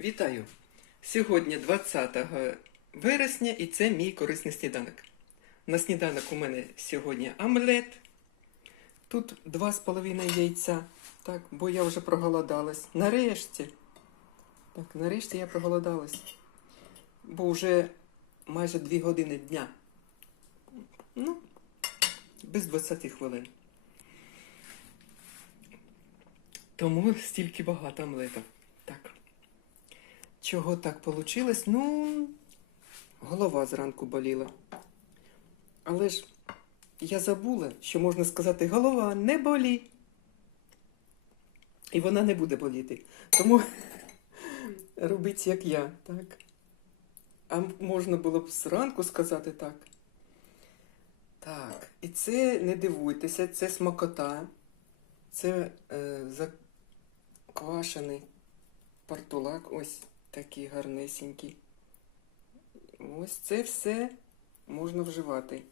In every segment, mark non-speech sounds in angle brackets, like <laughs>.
Вітаю! Сьогодні 20 вересня і це мій корисний сніданок. На сніданок у мене сьогодні омлет. Тут два з половиною яйця, так, бо я вже проголодалась. Нарешті. Так, нарешті я проголодалась. Бо вже майже 2 години дня. Ну, без 20 хвилин. Тому стільки багато омлетів. Чого так вийшло? Ну, голова зранку боліла. Але ж я забула, що можна сказати, голова не болі. І вона не буде боліти. Тому <laughs> робіть, як я, так? А можна було б зранку сказати так. Так, і це не дивуйтеся, це смакота, це е, заквашений портулак, ось такий гарнесенький. Ось це все можна вживати.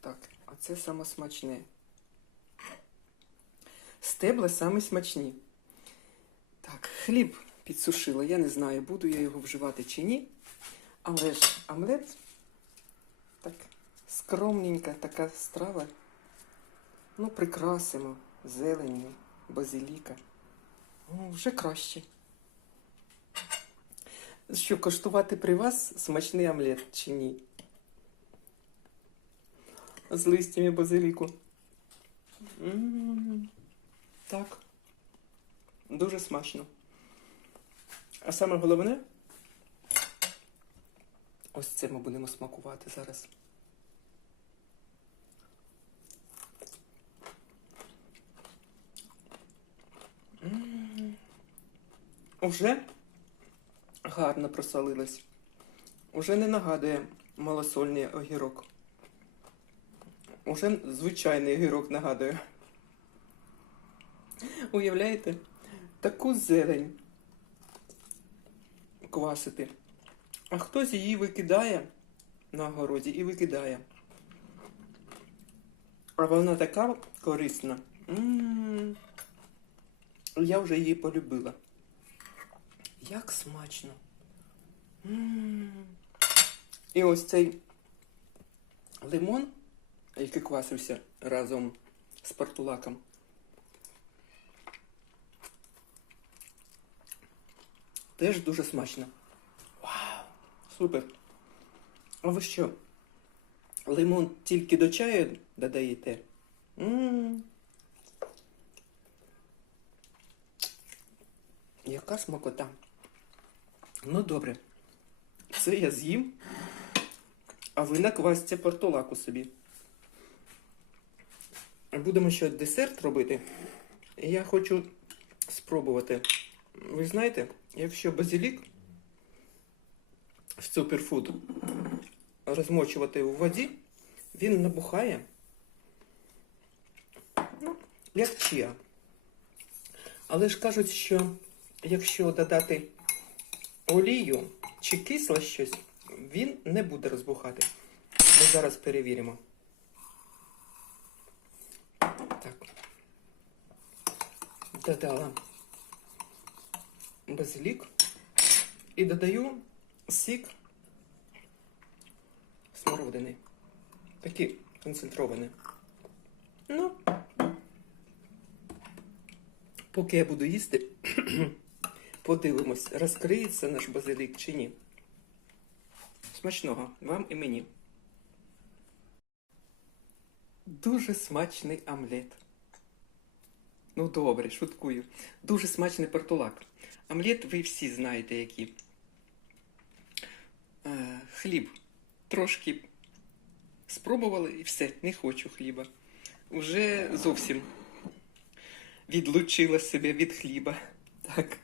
Так, а це саме смачне. Стебла саме смачні. Так, хліб підсушила. Я не знаю, буду я його вживати чи ні. Але ж омлет так скромненька така страва. Ну, прикрасимо зеленню, базиліка. О, вже краще. Що, коштувати при вас смачний омлет чи ні? З листями базиліку. М, Так. Дуже смачно. А саме головне, ось це ми будемо смакувати зараз. М, Уже гарно просолилась. Уже не нагадує малосольний огірок. Уже звичайний огірок нагадує. Уявляєте? Таку зелень квасити. А хтось її викидає на городі і викидає. А вона така корисна. М, Я вже її полюбила. Як смачно. І ось цей лимон, який квасився разом з портулаком. Теж дуже смачно. Вау! Супер! А ви що? Лимон тільки до чаю додаєте? М. Яка смакота. Ну добре. Це я з'їм, а ви наквасьте портулаку собі. Будемо ще десерт робити. Я хочу спробувати. Ви знаєте, якщо базилік в суперфуд розмочувати у воді, він набухає, ну, як чия. Але ж кажуть, що якщо додати олію чи кисло щось, він не буде розбухати. Ми зараз перевіримо. Так. Додала базилік і додаю сік смородини. Такий концентрований. Ну, поки я буду їсти, <clears throat> подивимось, розкриється наш базилік чи ні. Смачного вам і мені. Дуже смачний омлет. Ну, добре, шуткую. Дуже смачний портулак. Омлет ви всі знаєте, які. Е, хліб трошки спробували і все, не хочу хліба. Уже зовсім відлучила себе від хліба. Так.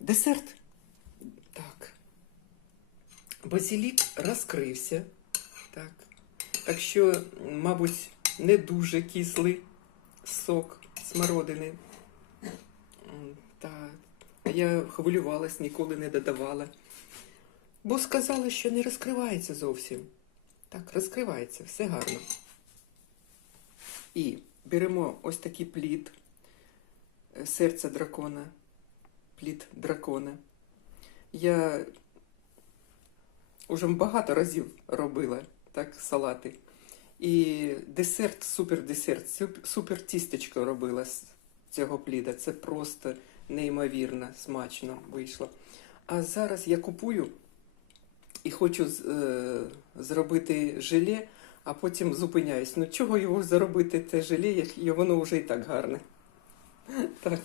Десерт. Так. Базилік розкрився. Так. Так що, мабуть, не дуже кислий сок смородини. Так. Я хвилювалась, ніколи не додавала. Бо сказали, що не розкривається зовсім. Так, розкривається, все гарно. І беремо ось такий плід е, серця дракона. Плід дракона. Я уже багато разів робила так салати. І десерт, супер десерт, супер тістечко робила з цього пліда. Це просто неймовірно смачно вийшло. А зараз я купую і хочу е, зробити желе, а потім зупиняюсь. Ну чого його заробити, те желе, як воно вже і так гарне. <laughs> Так.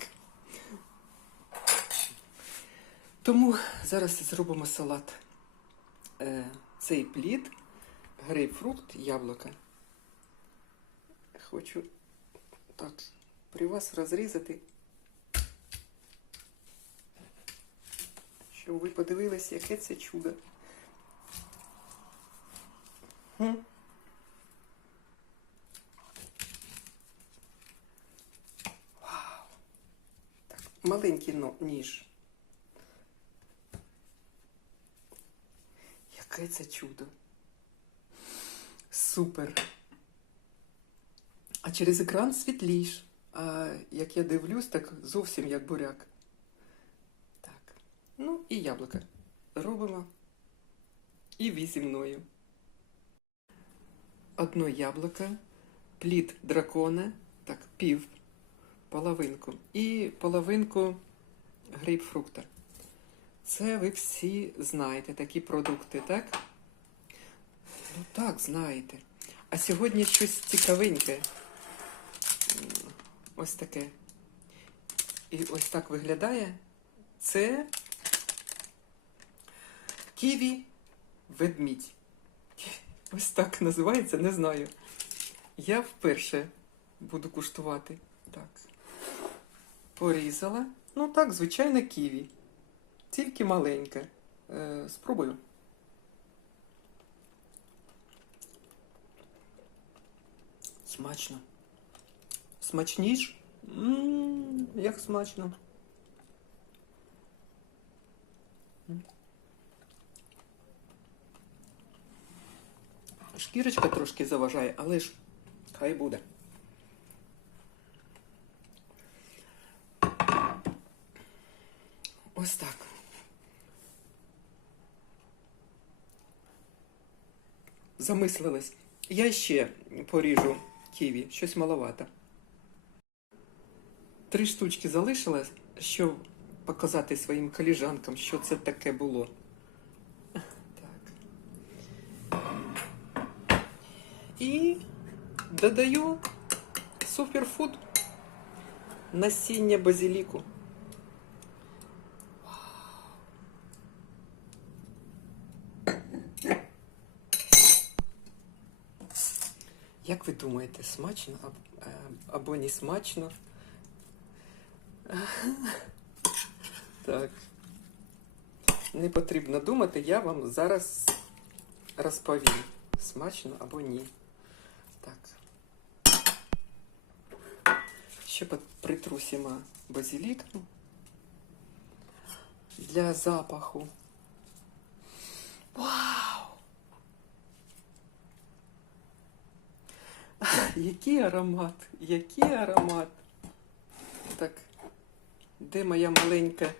Тому зараз зробимо салат. Е, цей плід, грейпфрукт, яблука. Хочу так при вас розрізати, щоб ви подивились, яке це чудо. Вау! Так, маленький ніж. Яке це чудо. Супер. А через екран світліш. А як я дивлюсь, так зовсім як буряк. Так. Ну і яблука. Робимо. І ви зі мною. Одно яблуко, плід дракона, так, пів, половинку. І половинку грейпфрукта. Це ви всі знаєте, такі продукти, так? Ну так, знаєте. А сьогодні щось цікавеньке. Ось таке. І ось так виглядає. Це ківі ведмідь. Ось так називається, не знаю. Я вперше буду куштувати. Так. Порізала. Ну так, звичайно, ківі. Тільки маленьке. Е, спробую. Смачно. Смачніш? М, Як смачно. Шкірочка трошки заважає, але ж хай буде. Ось так. Замислилась. Я ще поріжу ківі, щось маловато. Три штучки залишилось, щоб показати своїм коліжанкам, що це таке було. Так. І додаю суперфуд насіння базиліку. Як ви думаєте, смачно е, або не смачно? Так. Не потрібно думати, я вам зараз розповім, смачно або ні. Так. Ще притрусимо базиліком для запаху. Вау! Який аромат, який аромат. Так, де моя маленька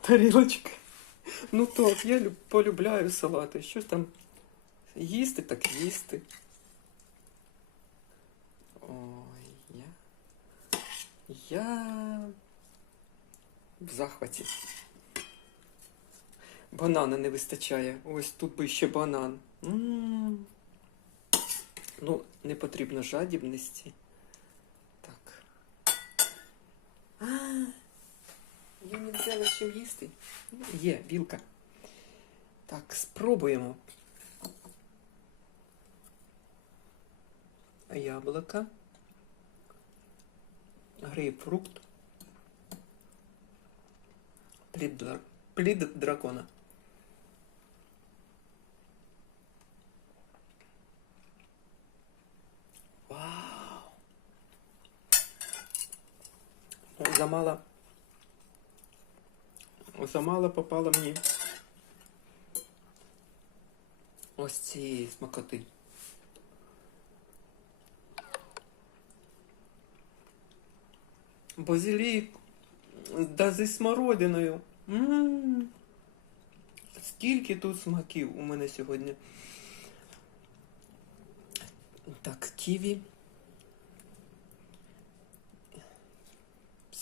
тарілочка? Ну так, я полюбляю салати. Що ж там їсти, так їсти. Ой, я. Я в захваті. Банана не вистачає. Ось тут би ще банан. м Ну, не потрібно жадібності. Так. А, я не взяла чим їсти. Є, вілка. Так, спробуємо. Яблука. Грейпфрукт. Плід, плід дракона. Замало. Замало попало мені. Ось цієї смакоти. Базилік Да зі смородиною. М. Скільки тут смаків у мене сьогодні. Так, ківі.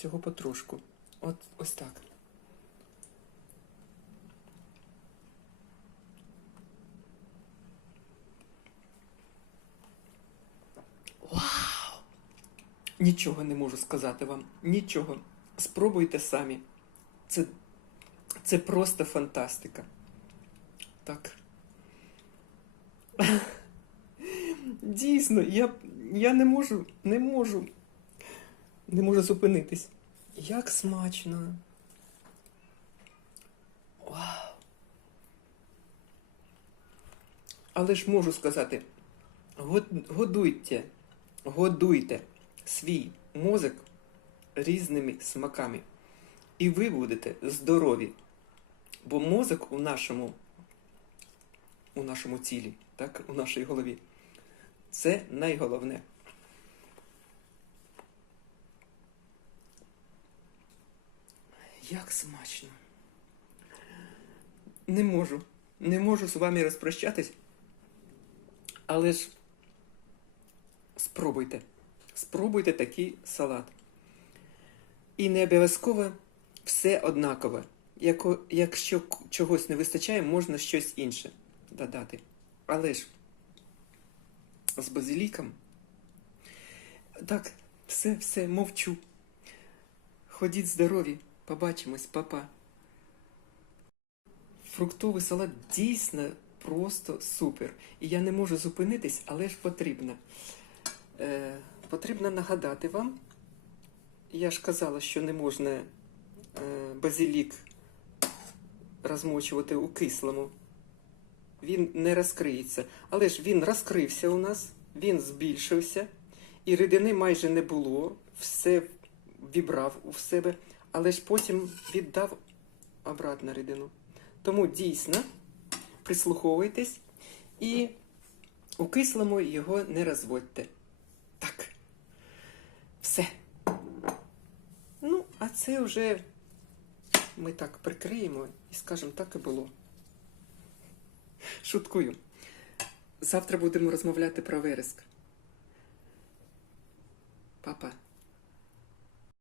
Всього потрошку. От ось так. Вау! Нічого не можу сказати вам. Нічого. Спробуйте самі. Це, це просто фантастика. Так. <laughs> Дійсно, я, я не можу, не можу, не можу зупинитись. Як смачно. Вау. Але ж можу сказати, годуйте, годуйте свій мозок різними смаками. І ви будете здорові. Бо мозок у нашому, у нашому тілі, так, у нашій голові. Це найголовне. Як смачно. Не можу. Не можу з вами розпрощатись. Але ж спробуйте. Спробуйте такий салат. І не обов'язково все однакове. Якщо чогось не вистачає, можна щось інше додати. Але ж з базиліком. Так, все, все, мовчу. Ходіть здорові, побачимось, папа. Фруктовий салат дійсно просто супер. І я не можу зупинитись, але ж потрібно. Е, потрібно нагадати вам. Я ж казала, що не можна е, базилік розмочувати у кислому. Він не розкриється. Але ж він розкрився у нас, він збільшився, і рідини майже не було, все вібрав у себе, але ж потім віддав обратно рідину. Тому дійсно прислуховуйтесь і у кислому його не розводьте. Так. Все. Ну, а це вже ми так прикриємо і скажемо, так і було. Шуткую. Завтра будемо розмовляти про вереск. Папа.